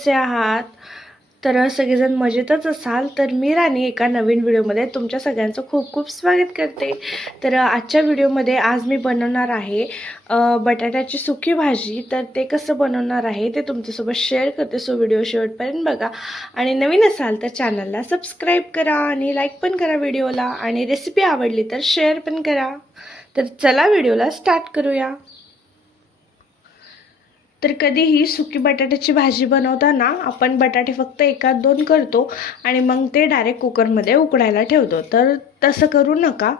कसे आहात? तर सगळेजण मजेतच असाल. तर मी राणी एका नवीन व्हिडिओमध्ये तुमच्या सगळ्यांचं खूप खूप स्वागत करते. तर आजच्या व्हिडिओमध्ये आज मी बनवणार आहे बटाट्याची सुकी भाजी. तर ते कसं बनवणार आहे ते तुमच्यासोबत शेअर करते. सो व्हिडिओ शेवटपर्यंत बघा आणि नवीन असाल तर चॅनलला सबस्क्राईब करा आणि लाईक पण करा व्हिडिओला, आणि रेसिपी आवडली तर शेअर पण करा. तर चला व्हिडिओला स्टार्ट करूया. तर कधीही सुकी बटाट्याची भाजी बनवताना आपण बटाटे फक्त एकात दोन करतो आणि मग ते डायरेक्ट कुकरमध्ये उकडायला ठेवतो. तर तसं करू नका,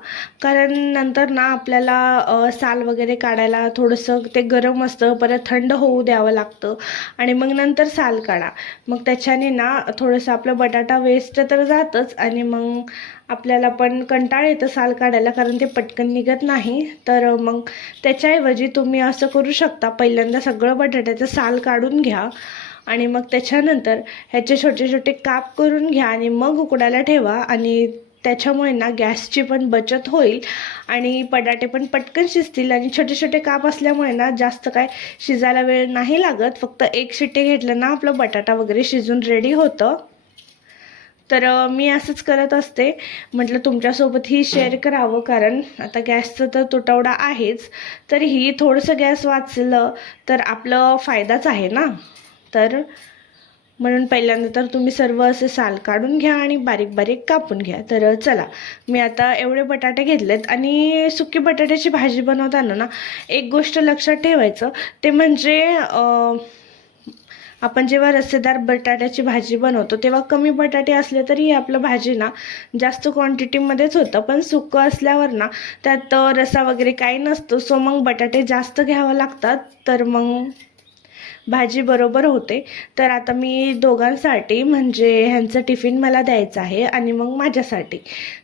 कारण नंतर ना आपल्याला साल वगैरे काढायला थोडंसं ते गरम असतं, परत थंड होऊ द्यावं लागतं आणि मग नंतर साल काढा. मग त्याच्याने ना थोडंसं आपलं बटाटा वेस्ट तर जातच आणि मग आपल्याला पण कंटाळा येतं साल काढायला, कारण ते पटकन निघत नाही. तर मग त्याच्याऐवजी तुम्ही असं करू शकता, पहिल्यांदा सगळं बटाट्याचं साल काढून घ्या आणि मग त्याच्यानंतर ह्याचे छोटे छोटे काप करून घ्या आणि मग उकडायला ठेवा. आणि त्याच्यामुळे ना गॅसची पण बचत होईल आणि बटाटे पण पटकन शिजतील. आणि छोटे छोटे काप असल्यामुळे ना जास्त काय शिजायला वेळ नाही लागत, फक्त एक शिट्टी घेतलं ना आपलं बटाटा वगैरे शिजून रेडी होतं. तर मी असंच करत असते, म्हटलं तुमच्यासोबतही शेअर करावं, कारण आता गॅसचं तर तुटवडा आहेच, तरीही थोडंसं गॅस वाचलं तर आपलं फायदाच आहे ना. तर म्हणून पहिल्यांदा तर तुम्ही सर्व असे साल काढून घ्या आणि बारीक बारीक कापून घ्या. तर चला, मी आता एवढे बटाटे घेतलेत. आणि सुकी बटाट्याची भाजी बनवताना ना एक गोष्ट लक्षात ठेवायचं, ते म्हणजे आपण जेव्हा रस्सेदार बटाट्याची भाजी बनवतो तेव्हा कमी बटाटे असले तरी आपलं भाजी ना जास्त क्वांटिटीमध्येच होतं, पण सुकं असल्यावर ना त्यात रस्सा वगैरे काही नसतो. सो मग बटाटे जास्त घ्यावं लागतात, तर मग भाजी बरोबर होते. तर आता मी दोघांसाठी, म्हणजे ह्यांचं टिफिन मला द्यायचं आहे आणि मग माझ्यासाठी,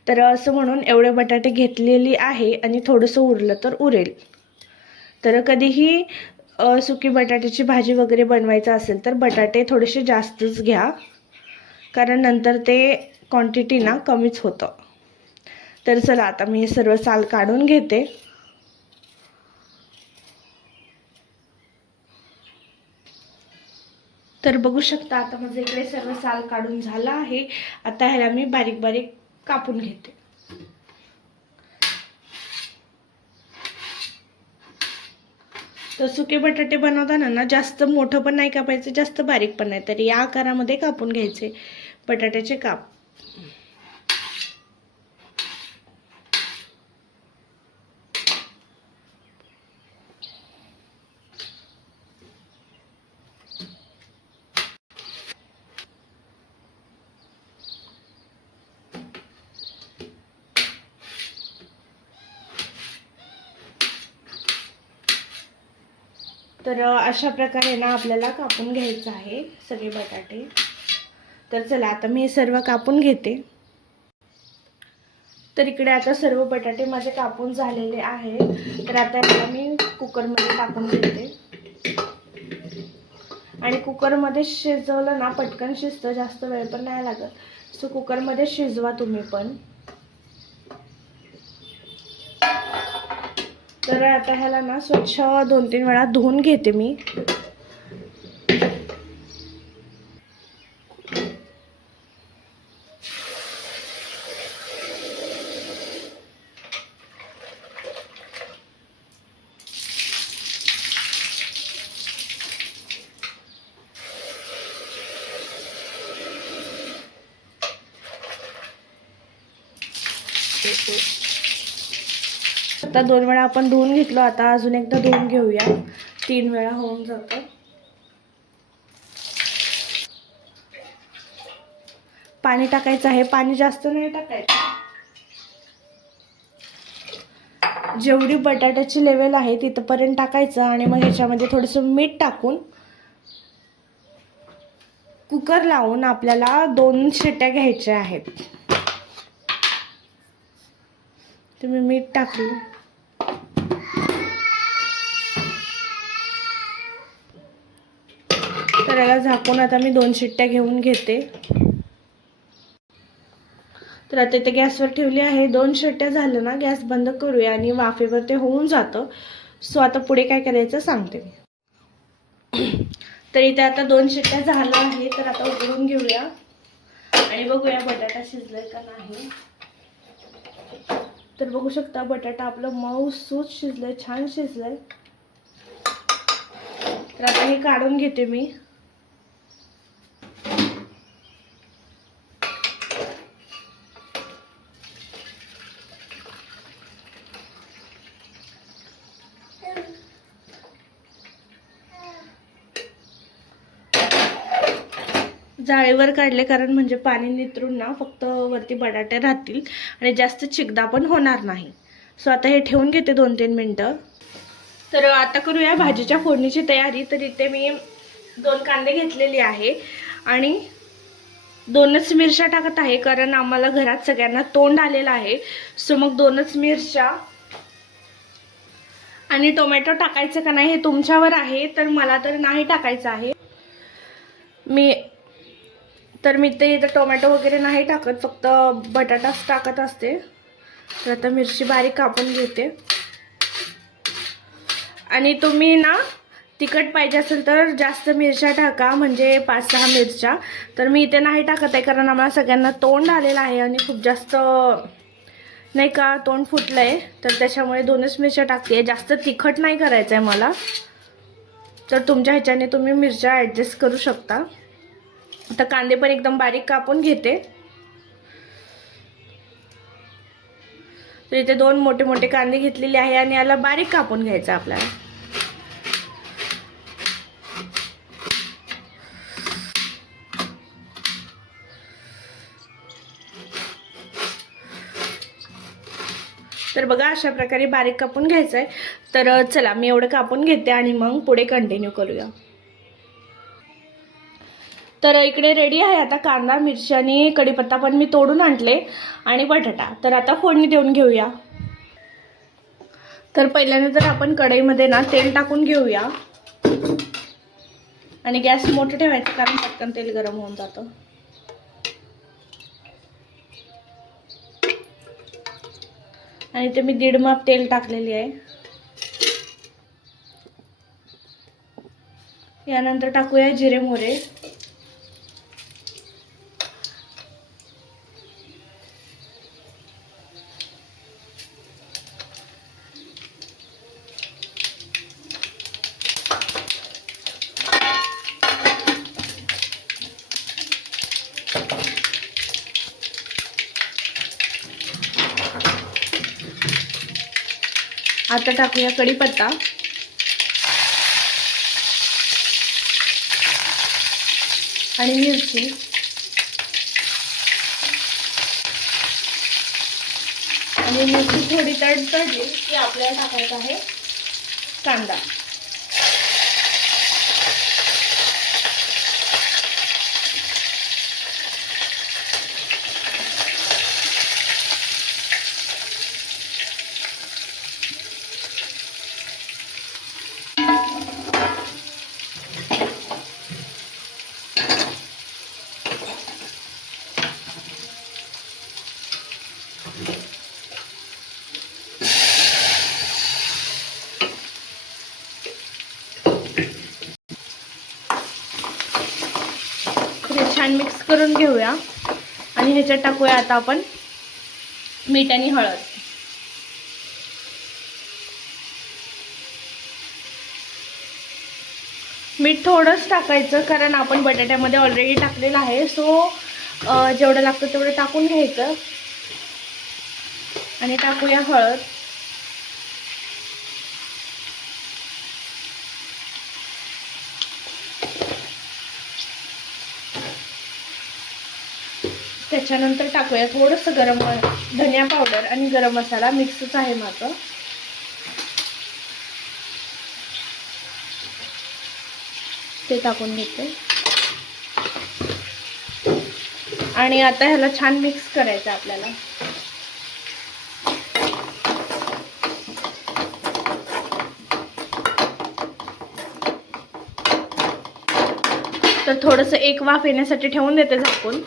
तर असं म्हणून एवढे बटाटे घेतलेली आहे आणि थोडंसं उरलं तर उरेल. तर कधीही सुकी बटाट्याची भाजी वगैरे बनवायचं असेल तर बटाटे थोडेसे जास्तच घ्या, कारण नंतर ते क्वांटिटी ना कमीच होतं. तर चला, आता मी हे सर्व साल काढून घेते. तर बघू शकता, आता माझं इकडे सर्व साल काढून झालं आहे. आता ह्याला मी बारीक बारीक कापून घेते. तर सुके बटाटे बनवताना ना जास्त मोठं पण नाही कापायचं, जास्त बारीक पण नाही, तर या आकारामध्ये कापून घ्यायचे बटाट्याचे काप. तर अशा प्रकारे ना आपल्याला कापून घ्यायचं आहे सगळे बटाटे. तर चला, आता मी हे सर्व कापून घेते. तर इकडे आता सर्व बटाटे माझे कापून झालेले आहेत. तर आता याला मी कुकरमध्ये टाकून घेते. आणि कुकरमध्ये शिजवलं ना पटकन शिजतं, जास्त वेळ पण नाही लागत. सो कुकरमध्ये शिजवा तुम्ही पण. तर आता ह्याला ना स्वच्छ 2-3 वेळा धुवून घेते मी. आता 2 वेळा आपण धुवून घेतलो, आता अजून एकदा धुवून घेऊया. 3 वेळा होऊन जातं. पाणी टाकायचं आहे, पाणी जास्त नाही टाकायचं. जेवढी बटाट्याची लेवल आहे तिथपर्यंत टाकायचं आणि मग ह्याच्यामध्ये थोडंसं मीठ टाकून कुकर लावून आपल्याला 2 शिट्ट्या घ्यायच्या आहेत. तुम्ही मीठ टाकली. तर याला झाकून आता मी 2 शिट्ट्या घेऊन घेते. तर आता इथे गॅसवर ठेवली आहे. 2 शिट्ट्या झाल्या ना गॅस बंद करूया आणि वाफेवर ते होऊन जातं. सो आता पुढे काय करायचं सांगते मी. तर इथे आता 2 शिट्ट्या झाल्या आहे, तर आता उघडून घेऊया आणि बघूया बटाटा शिजलाय का नाही. तर बघू शकता बटाटा आपलं मऊसूत शिजलंय, छान शिजलंय. तर आता हे काढून घेते मी. जाळीवर काढले कारण म्हणजे पाणी नितरून ना फक्त वरती बटाटे राहतील आणि जास्त चिकदा पण होणार नाही. सो आता हे ठेवून घेते 2-3 मिनटं. तर आता करूया भाजीच्या फोडणीची तयारी. तर इथे मी 2 कांदे घेतलेले आहे आणि 2च मिरच्या टाकत आहे कारण आम्हाला घरात सगळ्यांना तोंड आलेलं आहे. सो मग 2च मिरच्या आणि टोमॅटो टाकायचं का नाही हे तुमच्यावर आहे. तर मला तर नाही टाकायचं आहे. मी ते इथं टोमॅटो वगैरे नाही टाकत, फक्त बटाटाच टाकत असते. तर आता मिरची बारीक कापून घेते. आणि तुम्ही ना तिखट पाहिजे असेल तर जास्त मिरच्या टाका, म्हणजे 5-6 मिरच्या. तर मी इथे नाही टाकत आहे कारण आम्हाला सगळ्यांना तोंड आलेलं आहे आणि खूप जास्त नाही का तोंड फुटलं आहे. तर त्याच्यामुळे 2च मिरच्या टाकते. जास्त तिखट नाही करायचं आहे मला. तर तुमच्या ह्याच्याने तुम्ही मिरच्या ॲडजस्ट करू शकता. आता कांदे पण एकदम बारीक कापून घेते. तर इथे 2 मोठे मोठे कांदे घेतलेले आहे आणि याला बारीक कापून घ्यायचं आपल्याला. तर बघा अशा प्रकारे बारीक कापून घ्यायचं आहे. तर चला मी एवढं कापून घेते आणि मग पुढे कंटिन्यू करूया. तर इकडे रेडी आहे आता कांदा, मिरची आणि कढीपत्ता पण मी तोडून आणले आणि बटाटा. तर आता फोडणी देऊन घेऊया. तर पहिल्यांदा तर आपण कढईमध्ये ना तेल टाकून घेऊया आणि गॅस मोठं ठेवायचं कारण पटकन तेल गरम होऊन जातं. आणि ते मी 1.5 माप तेल टाकलेली आहे. यानंतर टाकूया जिरे मोहरे. आता टाकूया कढीपत्ता आणि मिरची आणि मिरची थोडी तडतडली की आपल्याला टाकायचा आहे कांदा. छान मिक्स करून घेऊया आणि ह्याच्यात टाकूया आता आपण मीठ आणि हळद. मीठ थोडंच टाकायचं कारण आपण बटाट्यामध्ये ऑलरेडी टाकलेलं आहे. सो जेवढं लागतं तेवढं टाकून घ्यायचं आणि टाकूया हळद. त्याच्यानंतर टाकूया थोडंसं धनिया पावडर आणि गरम मसाला मिक्सच आहे माझं. ते टाकून घेते आणि आता ह्याला छान मिक्स करायचं आपल्याला. तर थोडंसं एक वाफ येण्यासाठी ठेवून देते झाकून.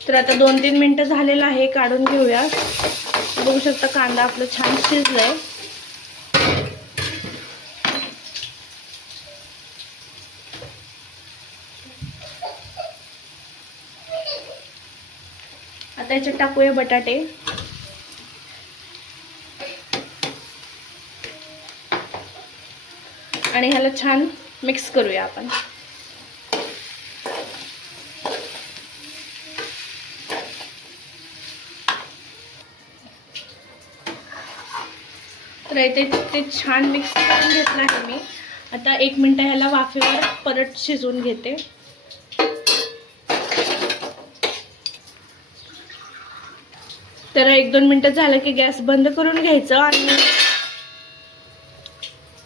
तर आता 2-3 मिनिटं झालेलं आहे, काढून घेऊया. बघू शकता कांदा आपलं छान शिजलाय. आता याच्यात टाकूया बटाटे. आणि ह्याला छान मिक्स करूया आपण. तर इथे ते छान मिक्स करून घेतलं आहे मी. आता 1 मिनिट ह्याला वाफेवर परत शिजवून घेते. तर 1-2 मिनिटं झालं की गॅस बंद करून घ्यायचं. आणि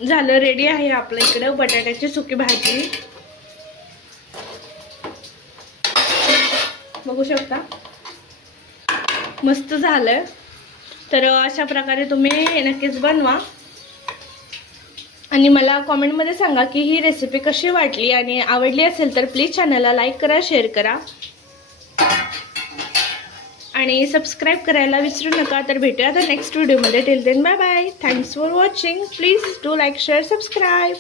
झालं, रेडी आहे आपल्या इकडं बटाट्याची सुकी भाजी. बघू शकता मस्त झालंय. तर अशा प्रकारे तुम्ही नक्कीच बनवा आणि मला कॉमेंटमध्ये सांगा की ही रेसिपी कशी वाटली. आणि आवडली असेल तर प्लीज चॅनलला लाईक करा, शेअर करा आणि सबस्क्राईब करायला विसरू नका. तर भेटूया आता नेक्स्ट व्हिडिओमध्ये. Till then bye bye. Thanks for watching. Please do like, share, subscribe.